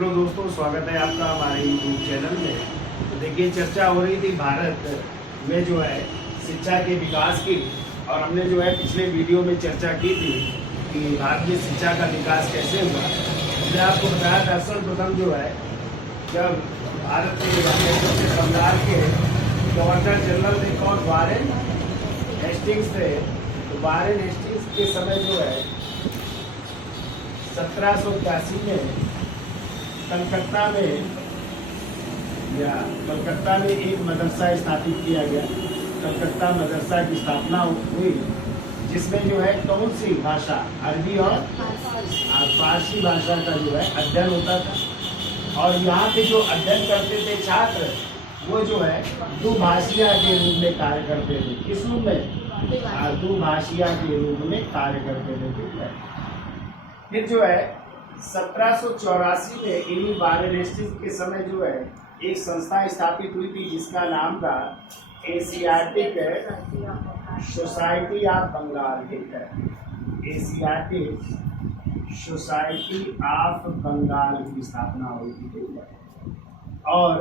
Hello दोस्तों, स्वागत है आपका हमारे यूट्यूब चैनल में। तो देखिए, चर्चा हो रही थी भारत में जो है शिक्षा के विकास की, और हमने जो है पिछले वीडियो में चर्चा की थी कि भारत में शिक्षा का विकास कैसे हुआ। हमने आपको बताया था सर्वप्रथम जो है जब भारत के बंगाल के गवर्नर जनरल थे कौन, वारेन हेस्टिंग्स थे। तो वारेन हेस्टिंग्स के समय जो है 1782 में कलकत्ता में एक मदरसा स्थापित किया गया। कलकत्ता मदरसा की स्थापना हुई, जिसमें जो है कौन सी भाषा, अरबी और फारसी भाषा का जो है अध्ययन होता था। और यहाँ पे जो अध्ययन करते थे छात्र, वो जो है दुभाषिया के रूप में कार्य करते थे। किस रूप में? दुभाषिया के रूप में कार्य करते थे। फिर जो है 1784 में इन्हीं वारेन हेस्टिंग्स के समय जो है एक संस्था स्थापित हुई थी, जिसका नाम था Asiatic Society of Bengal. Asiatic Society of Bengal की स्थापना हुई थी। और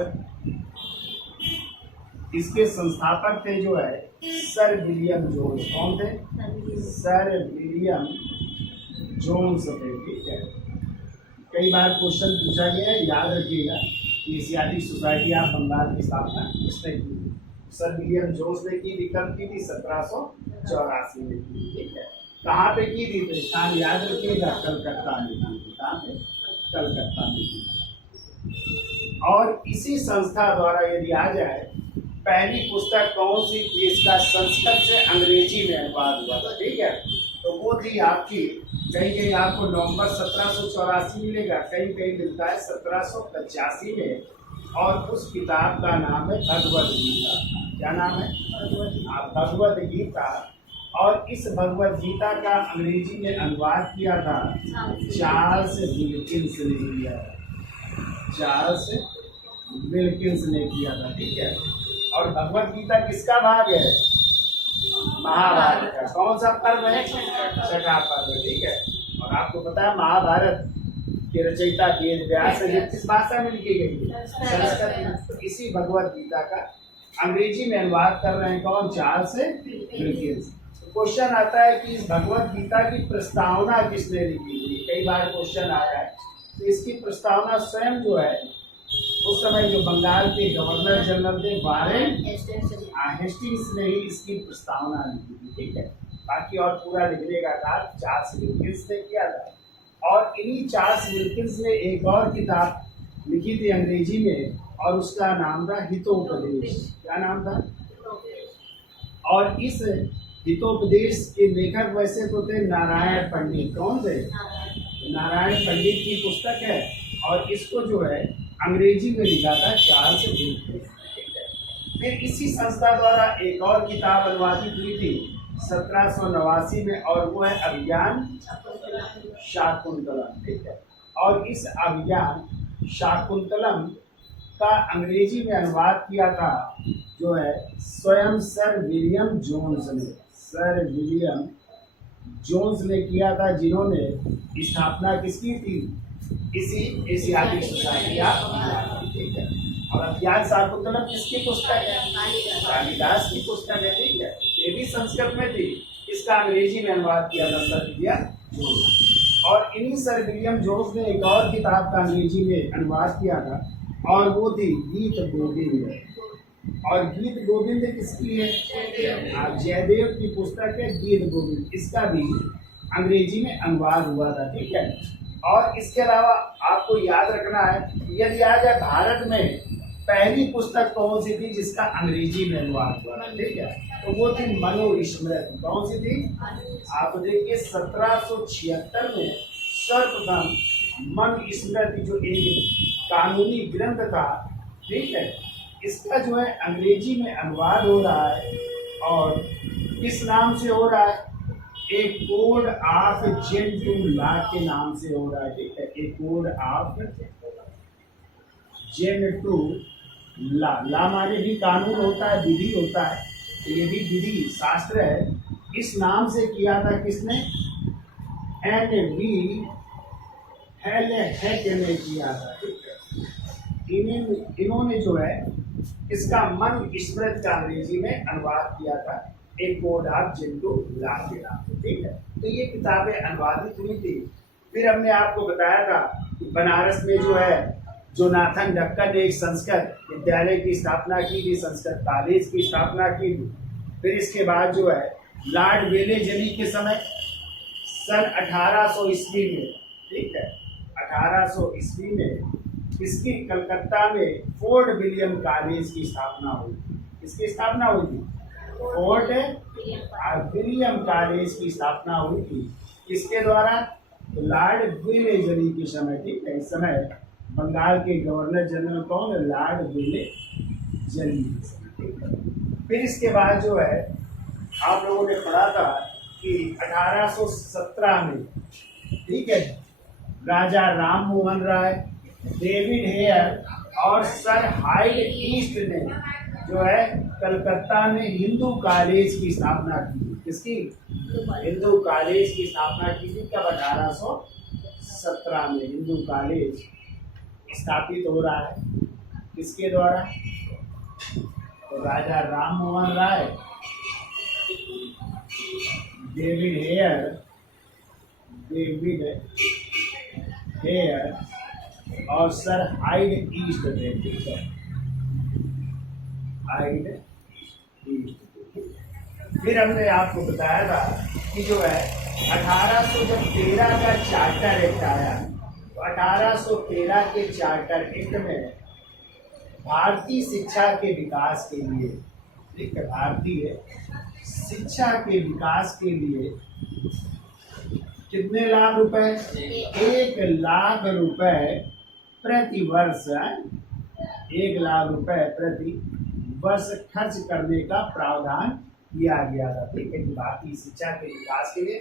इसके संस्थापक थे जो है सर विलियम जोन्स। कौन थे? सर विलियम जोन्स थे। ठीक है, कई बार क्वेश्चन पूछा गया है, याद रखिएगा। एशियाटिक सोसाइटी ऑफ बंगाल की स्थापना किसने की? सर विलियम जोन्स ने की। कब की थी? 1784 में की। ठीक है, कहाँ पे की थी? तो स्थान याद रखिएगा, कलकत्ता में की। कहाँ पे? कलकत्ता में की। और इसी संस्था द्वारा यदि आ जाए, पहली पुस्तक कौन सी थी इसका संस्कृत से अंग्रेजी में अनुवाद हुआ था। ठीक है, तो वो थी आपकी, कहीं कहीं आपको नवंबर 1784 मिलेगा, कहीं कहीं मिलता है 1785 में। और उस किताब का नाम है भगवद गीता। क्या नाम है? भगवद गीता। और इस भगवद गीता का अंग्रेजी में अनुवाद किया था चार्ल्स विल्किंस ने किया था। चार्ल्स विल्किंस ने किया था। ठीक है, और भगवद गीता किसका भाग है? महाभारत का। कौन सा पर्व है? छठा पर्व। ठीक है, और आपको पता है महाभारत के रचयिता वेद व्यास है, किस भाषा में लिखी गई है? संस्कृत में। तो इसी भगवद गीता का अंग्रेजी में अनुवाद कर रहे हैं कौन? Charles Wilkins. क्वेश्चन आता है कि इस भगवद गीता की प्रस्तावना किसने लिखी थी? कई बार क्वेश्चन आया है। तो इसकी प्रस्तावना स्वयं जो है उस समय जो बंगाल के गवर्नर जनरल थे वारेन हेस्टिंग्स ने ही इसकी प्रस्तावना लिखी थी। ठीक है, बाकी और पूरा लिखने का काम चार्ल्स विल्किंस ने किया था। और इन्हीं चार्ल्स विल्किंस ने एक और किताब लिखी थी अंग्रेजी में, और उसका नाम था हितोपदेश। क्या नाम था? और इस हितोपदेश के लेखक वैसे तो थे नारायण पंडित। कौन थे? नारायण पंडित की पुस्तक है, और इसको जो है अंग्रेजी में लिखा था चार्ल्स विल्किंस। फिर इसी संस्था द्वारा एक और किताब अनुवादित हुई थी 1789 में, और वो है अभिज्ञान शाकुंतलम। ठीक है, और इस अभिज्ञान शाकुंतलम का अंग्रेजी में अनुवाद किया था जो है स्वयं सर विलियम जोन्स ने। सर विलियम जोन्स ने किया था, जिन्होंने स्थापना किसकी थी? इसी एशियाटिक सोसाइटी ऑफ। ठीक है, और अभिज्ञान शाकुंतलम किसकी पुस्तक है? कालिदास की पुस्तक है। ठीक है, ये भी संस्कृत में थी। इसका अंग्रेजी में अनुवाद किया था सर विलियम जोन्स। और इन्हीं सर विलियम जोन्स ने एक और किताब का अंग्रेजी में अनुवाद किया था, और वो थी गीत गोविंद। और गीत गोविंद किसकी है? जयदेव की पुस्तक है गीत गोविंद। इसका भी अंग्रेजी में अनुवाद हुआ था। ठीक है, और इसके अलावा आपको याद रखना है, यदि आ जाए भारत में पहली पुस्तक कौन सी थी जिसका अंग्रेजी में अनुवाद हुआ? ठीक है, तो वो थी मनुस्मृति। कौन सी थी? आप देखिए 1776 में सर्वप्रथम मनुस्मृति जो एक कानूनी ग्रंथ था, ठीक है, इसका जो है अंग्रेजी में अनुवाद हो रहा है। और किस नाम से हो रहा है? एक कोड ऑफ जेंटू लॉ के नाम से हो रहा है। ठीक है, एक code of Gentoo law. Law माने भी कानून होता है, विधि होता है। तो ये भी विधि शास्त्र है। इस नाम से किया था किसने? NV हेलेहेक ने किया था, ठीक है। इन्होंने जो है इसका मन स्मृत का अंग्रेजी में अनुवाद किया था, एक कोड ऑफ जिंटू लाल के नाम से, ठीक है। तो ये किताबें अनुवादित हुई थी। फिर हमने आपको बताया था कि बनारस में जो है जोनाथन ढक्कन ने एक संस्कृत विद्यालय की स्थापना की थी, संस्कृत कॉलेज की स्थापना की थी। फिर इसके बाद जो है लॉर्ड वेलेजली के समय सन 1800 ईस्वी में, ठीक है, 1800 ईस्वी में इसकी कलकत्ता में फोर्ट विलियम कॉलेज की स्थापना हुई। इसकी स्थापना हुई थी, फोर्ट विलियम कॉलेज की स्थापना हुई थी। किसके द्वारा? तो लॉर्ड वेलेजली के समय, ठीक है। इस समय बंगाल के गवर्नर जनरल कौन है? Lord Wellesley. फिर इसके बाद जो है आप लोगों ने पढ़ा था कि 1817 में, ठीक है, राजा राम मोहन राय, डेविड हेयर और सर हाइड ईस्ट ने जो है कलकत्ता में हिंदू कॉलेज की स्थापना की। किसकी? हिंदू कॉलेज की स्थापना की थी। कब? 1817 में हिंदू कॉलेज स्थापित हो रहा है। किसके द्वारा? तो राजा राम मोहन राय, डेविड हेयर और सर हाइड ईस्ट ने, ठीक है, हाइड ईस्ट। फिर हमने आपको बताया था कि जो है 1813 का चार्टर एक्ट आया, तो 1813 के चार्टर एक्ट में भारतीय शिक्षा के विकास के लिए, ठीक है, भारतीय शिक्षा के विकास के लिए कितने लाख रुपए? 1 लाख रुपए प्रति वर्ष, 1 लाख रुपए प्रति वर्ष खर्च करने का प्रावधान किया गया था, ठीक है। भारतीय शिक्षा के विकास के लिए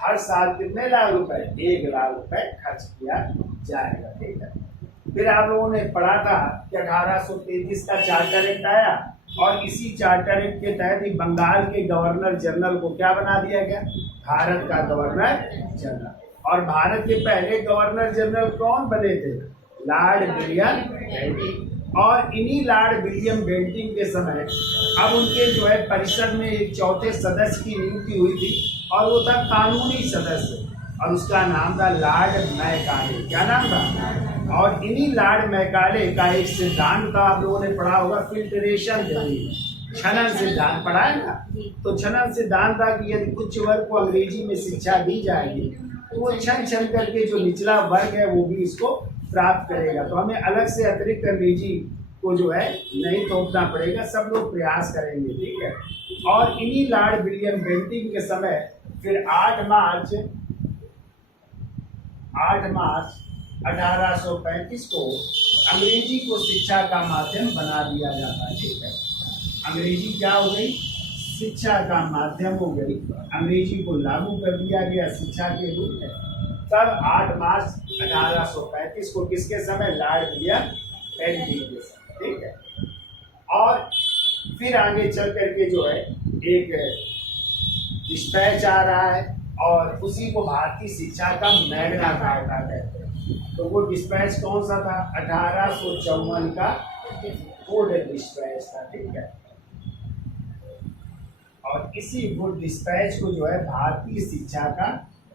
हर साल कितने लाख रुपए? 1 लाख रुपए खर्च किया जाएगा, ठीक है। फिर आप लोगों ने पढ़ा था कि 1833 का चार्टर एक्ट आया और इसी चार्टर एक्ट के तहत ही बंगाल के गवर्नर जनरल को क्या बना दिया गया? भारत का गवर्नर जनरल। और भारत के पहले गवर्नर जनरल कौन बने थे? Lord William Bentinck. और इन्हीं लॉर्ड विलियम बेंटिंग के समय अब उनके जो है परिषद में एक चौथे सदस्य की नियुक्ति हुई थी और वो था कानूनी सदस्य, और उसका नाम था लॉर्ड मैकाले। क्या नाम था? और इन्हीं लॉर्ड मैकाले का एक सिद्धांत था, आप लोगों ने पढ़ा होगा, फिल्ट्रेशन थ्योरी, छनन सिद्धांत पढ़ा है ना। तो छनन सिद्धांत था कि यदि उच्च वर्ग को अंग्रेजी में शिक्षा दी जाएगी तो वो छन छन करके जो निचला वर्ग है वो भी इसको प्राप्त करेगा। तो हमें अलग से अतिरिक्त अंग्रेजी को जो है नहीं थोपना पड़ेगा, सब लोग प्रयास करेंगे, ठीक है। और इन्हीं लॉर्ड विलियम बेंटिंग के समय फिर 8 मार्च 1835 को अंग्रेजी को शिक्षा का माध्यम बना दिया जाता है, ठीक है। अंग्रेजी क्या हो गई? शिक्षा का माध्यम हो गई। अंग्रेजी को लागू कर दिया गया शिक्षा के रूप में। तब 8 मार्च 1835 को किसके समय? लॉर्ड विलियम बेंटिंग के समय, ठीक है। और फिर आगे चल करके जो है एक डिस्पैच आ रहा है और उसी को भारतीय शिक्षा का मैग्ना कार्टा कहते हैं। तो वो डिस्पैच कौन सा था? 1854 का वुड डिस्पैच था, ठीक है। और इसी वुड डिस्पैच को जो है भारतीय शिक्षा का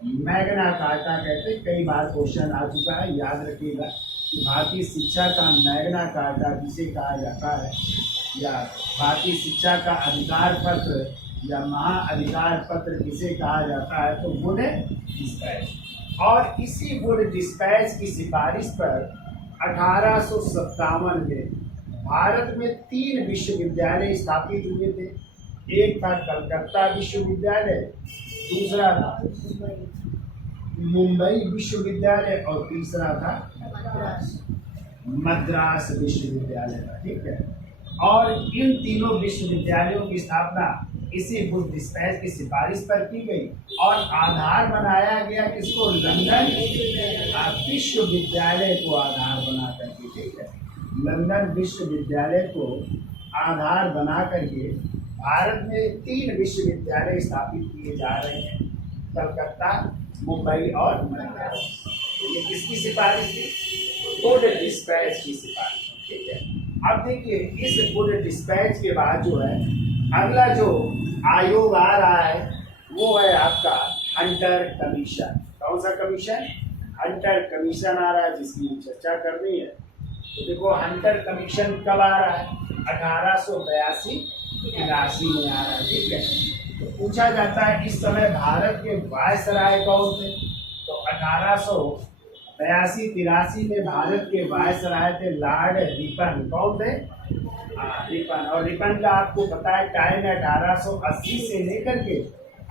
मैग्ना कार्टा कहते हैं। कई बार क्वेश्चन आ चुका है, याद रखिएगा कि भारतीय शिक्षा का मैग्ना कार्टा किसे कहा जाता है, या भारतीय शिक्षा का अधिकार पत्र या महाअधिकार पत्र किसे कहा जाता है? तो वुड डिस्पैच। और इसी वुड डिस्पैच की सिफारिश पर 1857 में भारत में 3 विश्वविद्यालय स्थापित हुए थे। एक था कलकत्ता विश्वविद्यालय, दूसरा था मुंबई विश्वविद्यालय और तीसरा था मद्रास विश्वविद्यालय था, ठीक है। और इन तीनों विश्वविद्यालयों की स्थापना इसी वुड डिस्पैच की सिफारिश पर की गई और आधार बनाया गया किसको? लंदन विश्वविद्यालय को आधार बना करके, ठीक है। लंदन विश्वविद्यालय को आधार बना करके भारत में 3 विश्वविद्यालय स्थापित किए जा रहे हैं, कलकत्ता, मुंबई और मद्रास। ये किसकी सिफारिश थी? वुड डिस्पैच की सिफारिश, ठीक है। अब देखिए इस वुड डिस्पैच के बाद जो है अगला जो आयोग आ रहा है वो है आपका हंटर कमीशन। कौन सा कमीशन? हंटर कमीशन आ रहा है, जिसकी चर्चा करनी है। तो देखो हंटर कमीशन कब आ रहा है? 1882-83 में आ रहा है, ठीक है। तो पूछा जाता है इस समय भारत के वायसराय कौन थे? तो 1882-83 में भारत के वायसराय थे लॉर्ड रिपन। कौन थे? रिपन। और रिपन का आपको पता है टाइम है 1880 से लेकर के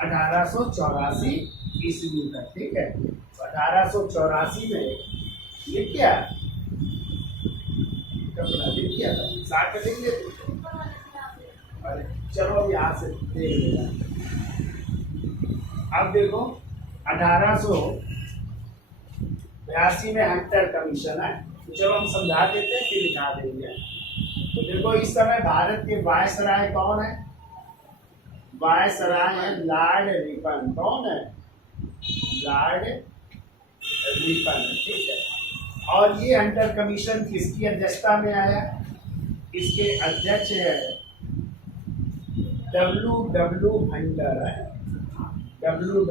1884 ईस्वी तक, ठीक है। 1884 में ये क्या कपड़ा लिख किया था, साथ में लिख लेते। अरे चलो अब यहाँ से देख लेना। अब देखो 1882 में हंटर कमीशन है, तो चलो हम समझा देते हैं फिर लिखा देंगे। तो देखो इस समय भारत के वायसराय कौन है? वायसराय है लॉर्ड रिपन। कौन है? लॉर्ड रिपन, ठीक है। और ये हंटर कमीशन किसकी अध्यक्षता में आया? इसके अध्यक्ष है W हंटर है, W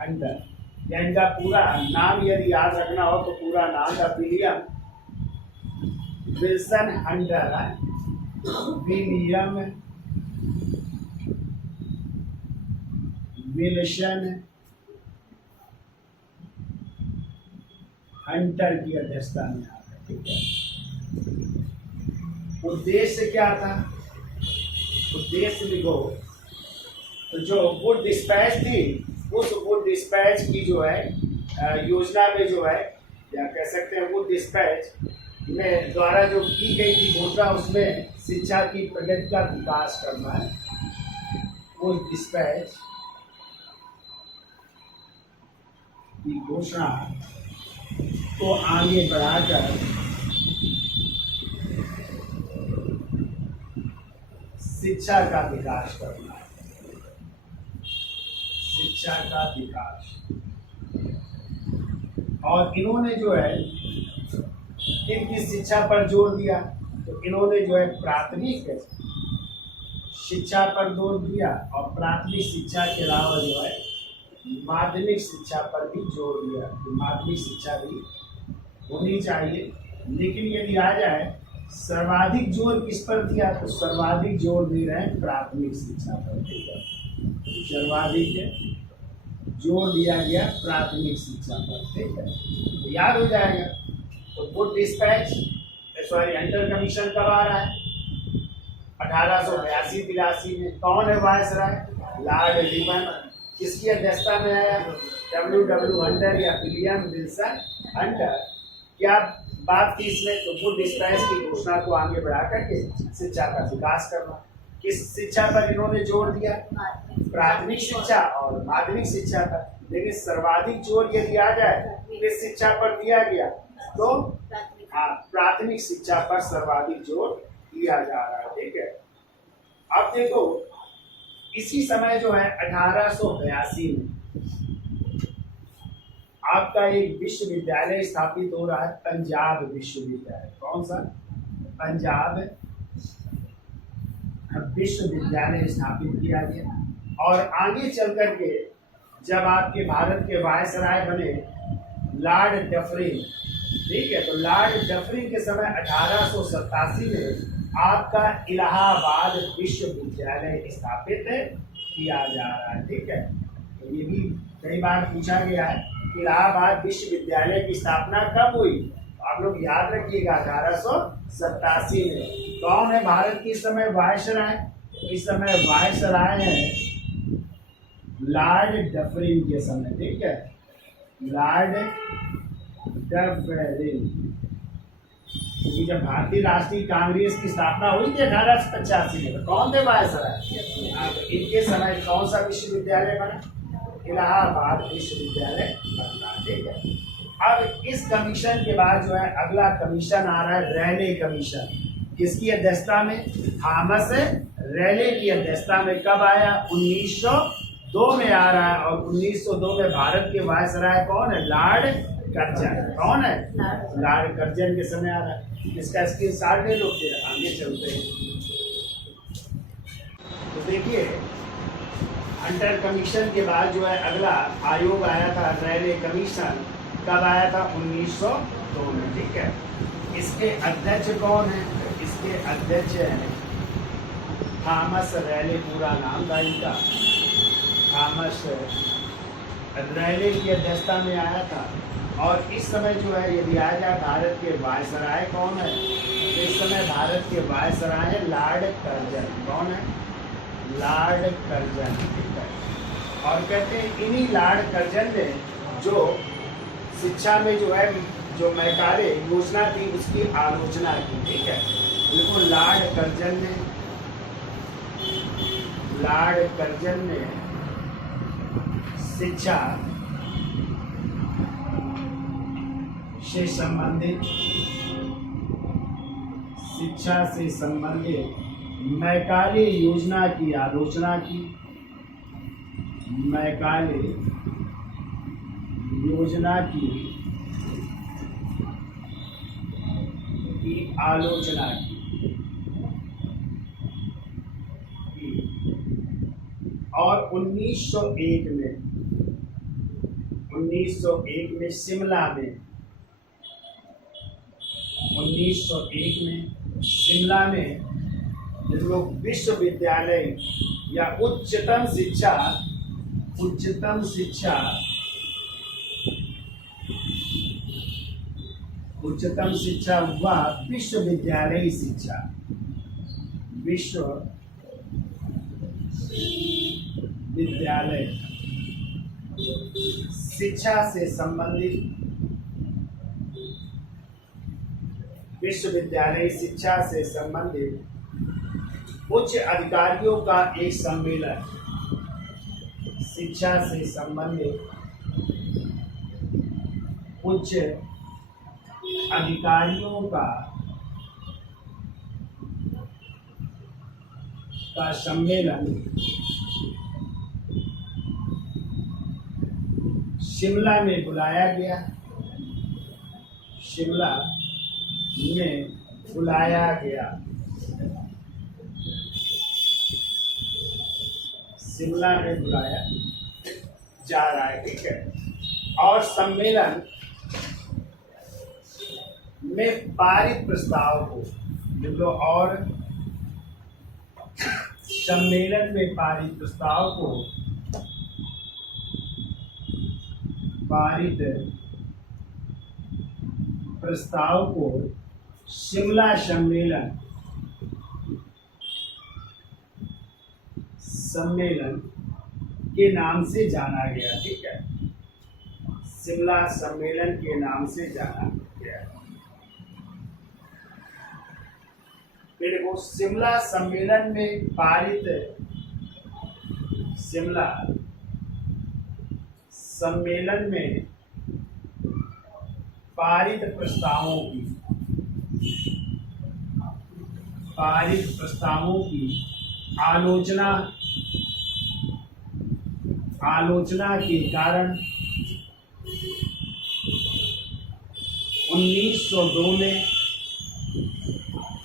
हंटर। या इनका पूरा नाम यदि याद रखना हो तो पूरा नाम था विलियम विल्सन हंटर है, विलियम विल्सन हंटर की अध्यक्षता में आ रहा है, ठीक है। उद्देश्य क्या था? उद्देश्य लिखो। तो जो वुड डिस्पैच थी उस वुड डिस्पैच की जो है योजना में जो है, या कह सकते हैं वुड डिस्पैच में द्वारा जो की गई थी घोषणा, उसमें शिक्षा की प्रगति का विकास करना है। वुड डिस्पैच की घोषणा को आगे बढ़ाकर शिक्षा का विकास करना है, शिक्षा का विकास। और इन्होंने जो है किन शिक्षा पर जोर दिया? तो इन्होंने जो है प्राथमिक शिक्षा पर जोर दिया और प्राथमिक शिक्षा के अलावा जो है माध्यमिक शिक्षा पर भी जोर दिया। तो माध्यमिक शिक्षा भी होनी चाहिए, लेकिन यदि आ जाए सर्वाधिक जोर किस पर दिया? तो सर्वाधिक जोर दे रहे हैं प्राथमिक शिक्षा पर, ठीक है। सर्वाधिक जोर दिया गया प्राथमिक शिक्षा पर, ठीक है। तो याद हो जाएगा। तो Wood dispatch sorry Hunter commission कब आ रहा है? 1882-83 में। कौन है वायसराय? Lord Ripon. किसकी अध्यक्षता में आया? W हंटर या विलियम विल्सन हंटर। क्या बात थी इसमें? तो वुड डिस्पैच की घोषणा को आगे बढ़ाकर के शिक्षा का विकास करना। किस शिक्षा पर इन्होंने जोर दिया? प्राथमिक शिक्षा और माध्यमिक शिक्षा पर। लेकिन सर्वाधिक जोर यदि आ जाए किस शिक्षा पर दिया गया? तो प्राथमिक शिक्षा पर सर्वाधिक जोर दिया जा रहा है, ठीक है। अब देखो इसी समय जो है 1882 में आपका एक विश्वविद्यालय स्थापित हो रहा है, पंजाब विश्वविद्यालय। कौन सा? पंजाब विश्वविद्यालय स्थापित किया गया। और आगे चल करके जब आपके भारत के वायसराय बने लॉर्ड डफरिन, ठीक है। तो लॉर्ड डफरिन के समय 1887 में आपका इलाहाबाद विश्वविद्यालय स्थापित किया जा रहा है, ठीक है। तो ये भी कई बार पूछा गया है इलाहाबाद विश्वविद्यालय की स्थापना कब हुई? आप लोग याद रखिएगा 1887 में। कौन है भारत के इस समय वायसराय? इस समय वायसराय है लॉर्ड डफरिन के समय, ठीक है। Lord Dufferin. क्योंकि जब भारतीय राष्ट्रीय कांग्रेस की स्थापना हुई थी 1885 में, तो कौन थे वायसराय? तो इनके समय कौन सा विश्वविद्यालय बना? इलाहाबाद विश्वविद्यालय बनना, ठीक है। अब इस कमीशन के बाद जो है अगला कमीशन आ रहा है रैले कमीशन। किसकी अध्यक्षता में? थॉमस रैले की अध्यक्षता में। कब आया? 1902 में आ रहा है। और 1902 में भारत के वायसराय कौन है? लॉर्ड कर्जन कौन है? लॉर्ड कर्जन के समय आ रहा है। इसका स्क्रीनशॉट ले लो, फिर आगे चलते हैं। तो देखिए हंटर कमीशन के बाद जो है अगला आयोग आया था रैले कमीशन। कब आया था? 1902 में। ठीक है, इसके अध्यक्ष कौन है? इसके अध्यक्ष हैं थॉमस रैले, पूरा नाम था इनका। थॉमस रैले की अध्यक्षता में आया था। और इस समय जो है यदि आ जाए भारत के वायसराय कौन है? तो इस समय भारत के वायसराय है लॉर्ड कर्जन। कौन है? Lord Curzon. ठीक है, और कहते हैं इन्हीं लॉर्ड कर्जन ने जो शिक्षा में जो है जो मैकाले योजना थी उसकी आलोचना की। ठीक है, बिल्कुल लॉर्ड कर्जन ने शिक्षा से संबंधित मैकाले योजना की आलोचना की। मैकाले योजना की आलोचना की। और 1901 में शिमला में जो विश्वविद्यालय या उच्चतम शिक्षा व विश्वविद्यालयी शिक्षा से संबंधित विश्वविद्यालयी शिक्षा से संबंधित उच्च अधिकारियों का एक सम्मेलन। शिक्षा से संबंधित उच्च अधिकारियों का सम्मेलन शिमला में बुलाया गया। शिमला में बुलाया जा रहा है। ठीक है, और सम्मेलन में पारित प्रस्ताव को शिमला सम्मेलन के नाम से जाना गया। ठीक है, शिमला सम्मेलन के नाम से जाना गया। फिर वो शिमला सम्मेलन में पारित प्रस्तावों की आलोचना के कारण 1902 में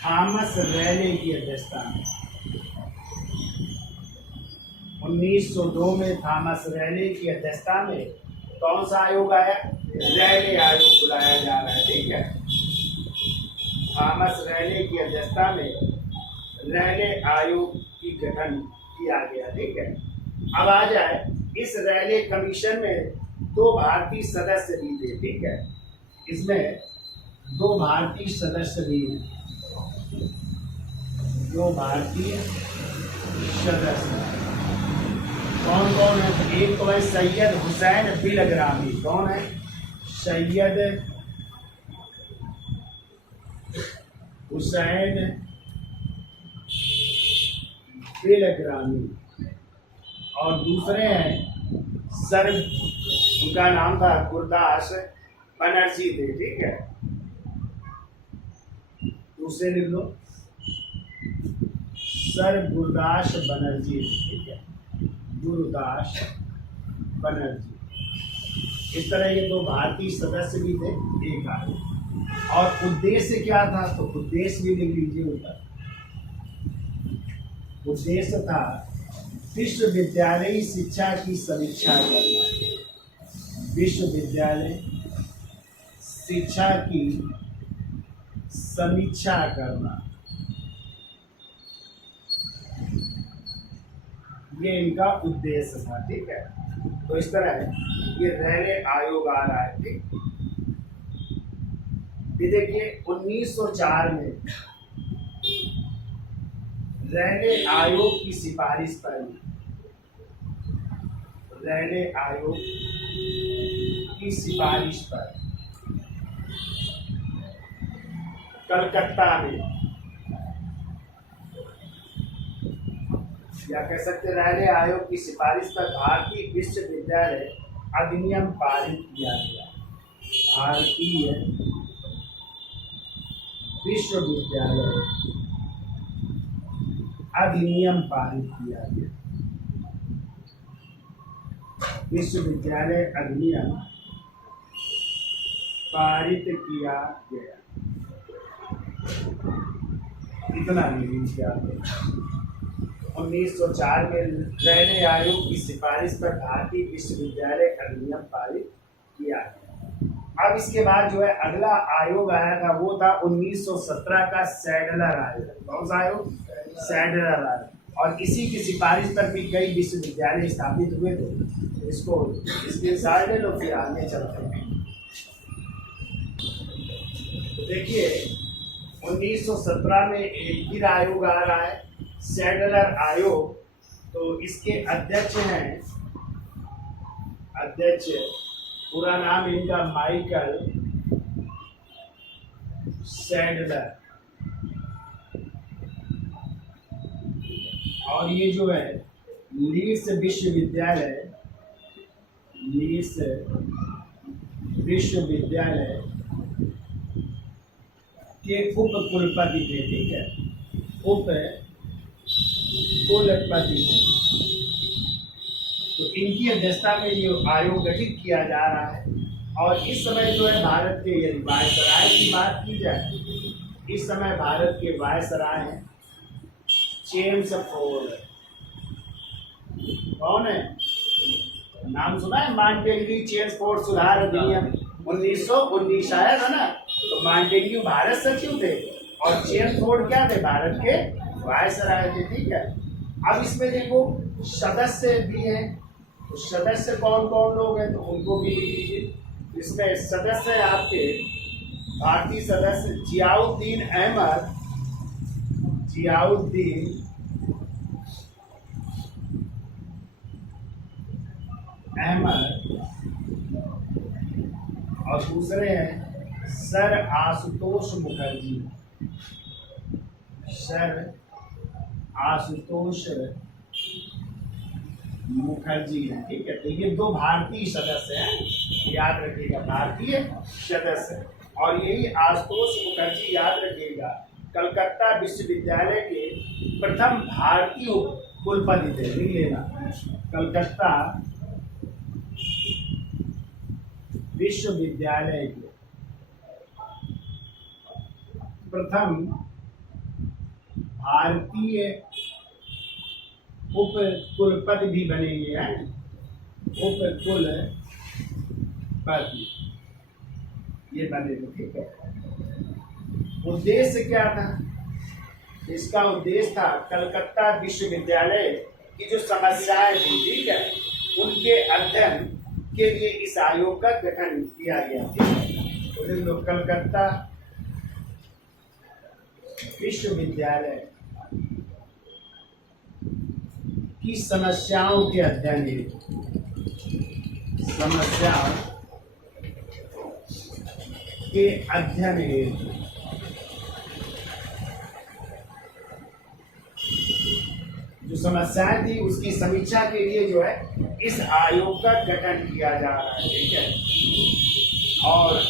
थॉमस रैले की अध्यक्षता में 1902 में थॉमस रैले की अध्यक्षता में कौन सा आयोग आया? रैले आयोग बुलाया जा रहा है। ठीक है, थॉमस रैले की अध्यक्षता में रैले आयोग की गठन किया गया। ठीक है, अब आ जाए इस रैले कमीशन में 2 भारतीय सदस्य भी थे। ठीक है, इसमें 2 भारतीय सदस्य भी हैं। 2 भारतीय सदस्य कौन कौन है? तो एक तो है सैयद हुसैन बिलग्रामी। कौन है? सैयद हुसैन बिलग्रामी। और दूसरे हैं सर, उनका नाम था गुरदास बनर्जी थे। ठीक है, दूसरे लिख लो सर गुरदास बनर्जी। ठीक है, गुरदास बनर्जी। इस तरह के 2 भारतीय सदस्य भी थे, एक आयोग। और उद्देश्य क्या था, तो उद्देश्य भी लिख लीजिए ऊपर। उद्देश्य था विश्वविद्यालयी शिक्षा की समीक्षा करना। विश्वविद्यालय शिक्षा की समीक्षा करना, ये इनका उद्देश्य था। ठीक है, तो इस तरह ये रैले आयोग आ रहा है। ठीक, ये देखिए 1904 में रैले आयोग की सिफारिश पर, रैले आयोग की सिफारिश पर कलकत्ता में, या कह सकते रैले आयोग की सिफारिश पर भारतीय विश्वविद्यालय अधिनियम पारित किया गया। भारतीय विश्वविद्यालय अधिनियम पारित किया गया। विश्वविद्यालय अधिनियम पारित किया गया। इतना नहीं किया। 1904 में रैले आयोग की सिफारिश पर भारतीय विश्वविद्यालय अधिनियम पारित किया गया। अब इसके बाद जो है अगला आयोग आया था, वो था 1917 का सैडलर आयोग। कौन सा आयोग? सैडलर आयोग। और इसी की सिफारिश पर भी कई विश्वविद्यालय स्थापित हुए थे। इसको इसके सारे लोग फिर आगे चलते हैं। तो देखिए 1917 में एक फिर आयोग आ रहा है, सैडलर आयोग। तो इसके अध्यक्ष हैं, अध्यक्ष पूरा नाम इनका माइकल सैडलर। और ये जो है लीड्स विश्वविद्यालय, लीड्स विश्वविद्यालय के उप कुलपति थे। ठीक है, उप कुलपति। तो इनकी अध्यक्षता में ये आयोग गठित किया जा रहा है। और इस समय जो है भारत के, यदि वायसराय की बात की जाए, इस समय भारत के वायसराय हैं चेम्सफोर्ड। कौन है? नाम सुना है? मॉन्टेग्यू चेम्सफोर्ड सुधार अधिनियम 1919 शायद, है ना? तो मॉन्टेग्यू भारत सचिव थे और चेम्सफोर्ड क्या थे? भारत के वायसराय थे। ठीक है, अब इसमें देखो सदस्य भी हैं। तो सदस्य कौन कौन लोग हैं, तो उनको भी लिख लीजिए। इसमें सदस्य है आपके भारतीय सदस्य जियाउद्दीन अहमद, जियाउद्दीन अहमद, और दूसरे हैं सर आशुतोष मुखर्जी, सर आशुतोष मुखर्जी है। ठीक है, तो ये 2 भारतीय सदस्य हैं, याद रखिएगा, भारतीय सदस्य। और यही आशुतोष मुखर्जी, याद रखिएगा, कलकत्ता विश्वविद्यालय के प्रथम भारतीय कुलपति थे। लिख लेना, कलकत्ता विश्वविद्यालय के प्रथम भारतीय उप कुलपति भी बनेंगे हैं, उप कुलपति ये बने थे। ठीक है, उद्देश्य क्या था? इसका उद्देश्य था कलकत्ता विश्वविद्यालय की जो समस्याएं थी, ठीक है, उनके अध्ययन के लिए इस आयोग का गठन किया गया। तो कलकत्ता विश्वविद्यालय की समस्याओं के अध्ययन हेतु, समस्याओं के अध्ययन हेतु जो समस्याएं थी उसकी समीक्षा के लिए जो है इस आयोग का गठन किया जा रहा है। ठीक है, और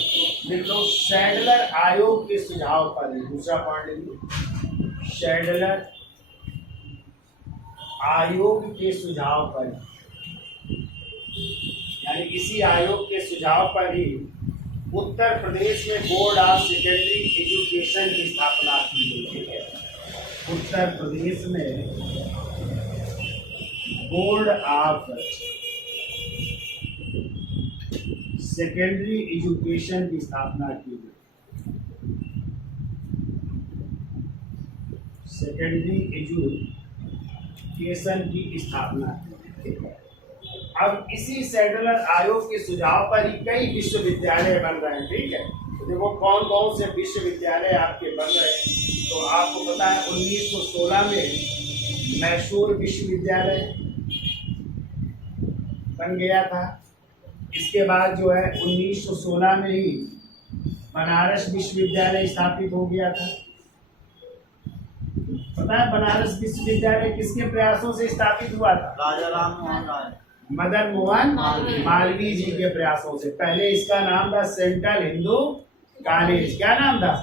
लिख लो सैडलर आयोग के सुझाव पर, दूसरा पॉइंट लिख लो, सैडलर आयोग के सुझाव पर यानी इसी आयोग के सुझाव पर ही उत्तर प्रदेश में बोर्ड ऑफ सेकेंडरी एजुकेशन की स्थापना की गई है। उत्तर प्रदेश में बोर्ड ऑफ सेकेंडरी एजुकेशन की स्थापना की गई। सेकेंडरी एजुकेशन की स्थापना की गई। अब इसी सेडुलर आयोग के सुझाव पर ही कई विश्वविद्यालय बन रहे हैं। ठीक है, तो देखो कौन कौन से विश्वविद्यालय आपके बन रहे हैं। तो आपको पता है 1916 में मैसूर विश्वविद्यालय बन गया था। इसके बाद जो है 1916 में ही बनारस विश्वविद्यालय स्थापित हो गया था। पता है बनारस विश्वविद्यालय किसके प्रयासों से स्थापित हुआ था? राजा राम मोहन राय, मदन मोहन मालवीय जी के प्रयासों से। पहले इसका नाम था सेंट्रल हिंदू कॉलेज। क्या नाम था?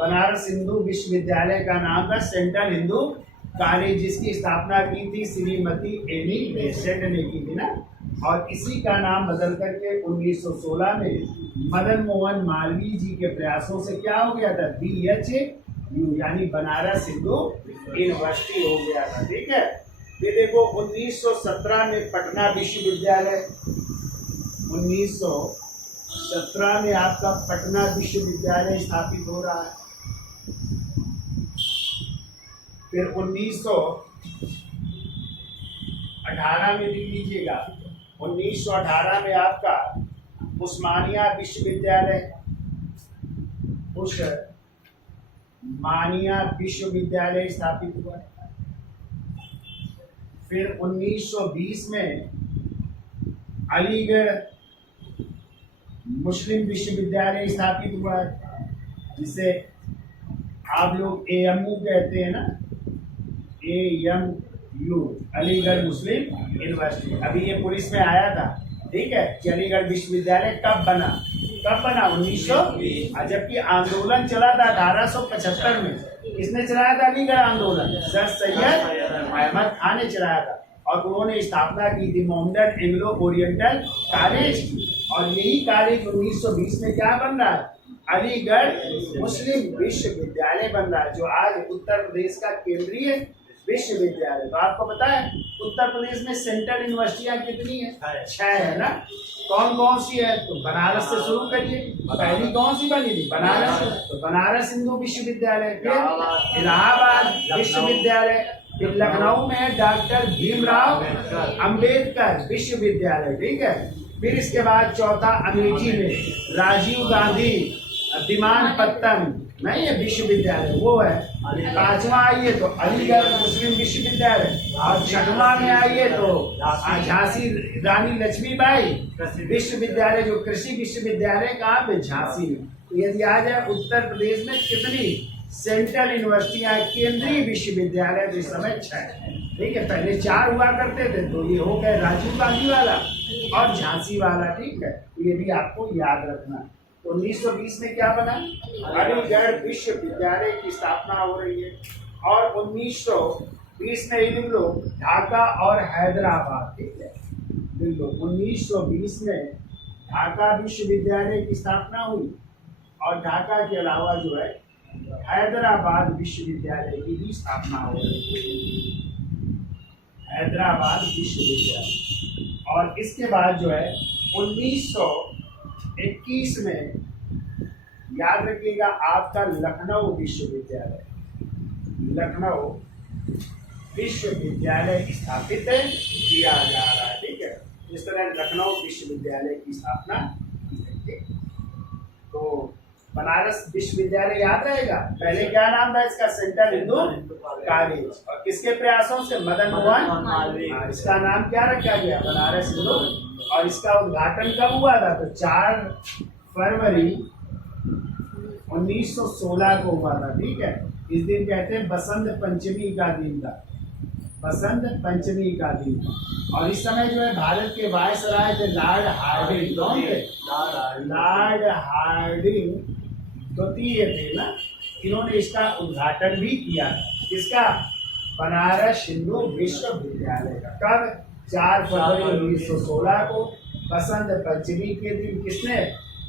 बनारस हिंदू विश्वविद्यालय का नाम था सेंट्रल हिंदू कॉलेज, जिसकी स्थापना की थी श्रीमती एनी बेसेंट ने की थी ना। और इसी का नाम बदल करके 1916 में मदन मोहन मालवीय जी के प्रयासों से क्या हो गया था? BHU यानी बनारस हिंदू यूनिवर्सिटी हो गया था। ठीक है, ये देखो 1917 में पटना विश्वविद्यालय, 1917 में आपका पटना विश्वविद्यालय स्थापित हो रहा है। फिर 1918 में लिख लीजिएगा, 1918 में आपका उस्मानिया विश्वविद्यालय, उस्मानिया विश्वविद्यालय स्थापित हुआ। फिर 1920 में अलीगढ़ मुस्लिम विश्वविद्यालय स्थापित हुआ, जिसे आप लोग AMU कहते हैं ना, AMU अलीगढ़ मुस्लिम यूनिवर्सिटी। अभी ये पुलिस में आया था। ठीक है, कि अलीगढ़ विश्वविद्यालय कब बना? 1920। जबकि आंदोलन चला था 1875 में। किसने चलाया था अलीगढ़ आंदोलन? सर सैयद अहमद खान ने चलाया था। और उन्होंने स्थापना की थी मोहम्मदन एंग्लो ओरिएंटल कॉलेज की। और यही कॉलेज 1920 में क्या बन रहा है? अलीगढ़ मुस्लिम विश्वविद्यालय बन रहा है, जो आज उत्तर प्रदेश का केंद्रीय विश्वविद्यालय। तो आपको पता है उत्तर प्रदेश में सेंट्रल यूनिवर्सिटियां कितनी है? 6 है ना। कौन कौन सी है? तो बनारस से शुरू करिए। पहली कौन सी बनी थी? बनारस। तो बनारस हिंदू विश्वविद्यालय, फिर इलाहाबाद विश्वविद्यालय, फिर लखनऊ में है डॉक्टर भीमराव अंबेडकर विश्वविद्यालय। ठीक है, फिर इसके बाद चौथा अमेठी में राजीव गांधी विमानपत्तन नहीं है विश्वविद्यालय, वो है। पांचवा आइए तो अलीगढ़ मुस्लिम विश्वविद्यालय। और छठवा में आइए तो झांसी रानी लक्ष्मीबाई विश्वविद्यालय, जो कृषि विश्वविद्यालय कहाँ पे? झांसी में। तो यदि आ जाए उत्तर प्रदेश में कितनी सेंट्रल यूनिवर्सिटियां, केंद्रीय विश्वविद्यालय तो इस समय 6 है। ठीक है, पहले 4 हुआ करते थे, तो ये हो गए राजीव गांधी वाला और झांसी वाला। ठीक है, तो ये भी आपको याद रखना। 1920 में क्या बना? अलीगढ़ विश्वविद्यालय की स्थापना हो रही है। और 1920 में ही लिख लो ढाका और हैदराबाद। ठीक है, लिख लो 1920 में ढाका विश्वविद्यालय की स्थापना हुई। और ढाका के अलावा जो है हैदराबाद विश्वविद्यालय की भी स्थापना हो रही है। हैदराबाद विश्वविद्यालय। और इसके बाद जो है 1921 में याद रखिएगा आपका लखनऊ विश्वविद्यालय, लखनऊ विश्वविद्यालय स्थापित किया जा रहा है। ठीक है, इस तरह लखनऊ विश्वविद्यालय की स्थापना की गई। तो बनारस विश्वविद्यालय याद रहेगा। पहले क्या नाम था इसका? Central Hindu college. और किसके प्रयासों से? मदन मोहन मालवीय। इसका नाम क्या रखा गया? बनारस हिंदू। और इसका उद्घाटन कब हुआ था? तो 4 फरवरी 1916 को हुआ था। ठीक है, इस दिन कहते हैं बसंत पंचमी का दिन था, बसंत पंचमी का दिन। और इस समय जो है भारत के वायसराय थे लॉर्ड हार्डिंग। कौन थे? लॉर्ड हार्डिंग द्वितीय थे ना। इन्होंने इसका उद्घाटन भी किया। किसका? बनारस हिंदू विश्वविद्यालय का। कब? 4 फरवरी 1916 को। बसंत पंचमी के दिन किसने,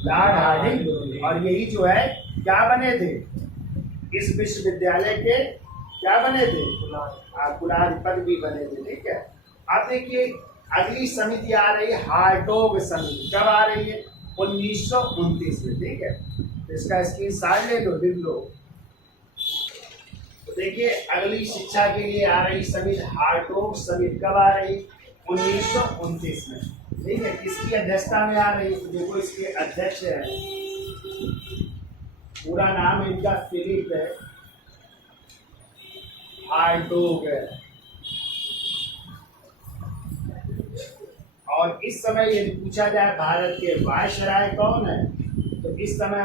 लॉर्ड हार्डिंग। और यही जो है क्या बने थे, इस विश्वविद्यालय के क्या बने थे, कुलाधिपति भी बने थे। ठीक है, अब देखिए अगली समिति आ रही है हार्टोग समिति। कब आ रही है, 1929 में। ठीक है, तो इसका स्क्रीनशॉट ले लो, लिख लो। तो देखिए अगली शिक्षा के लिए आ रही समिति हार्टोग समिति कब आ रही, 1929 में। ठीक है, किसकी अध्यक्षता में आ रही है, तो देखो इसके अध्यक्ष है, पूरा नाम इनका फिलिप है हार्टोग है। और इस समय यदि पूछा जाए भारत के वायसराय कौन है, तो इस समय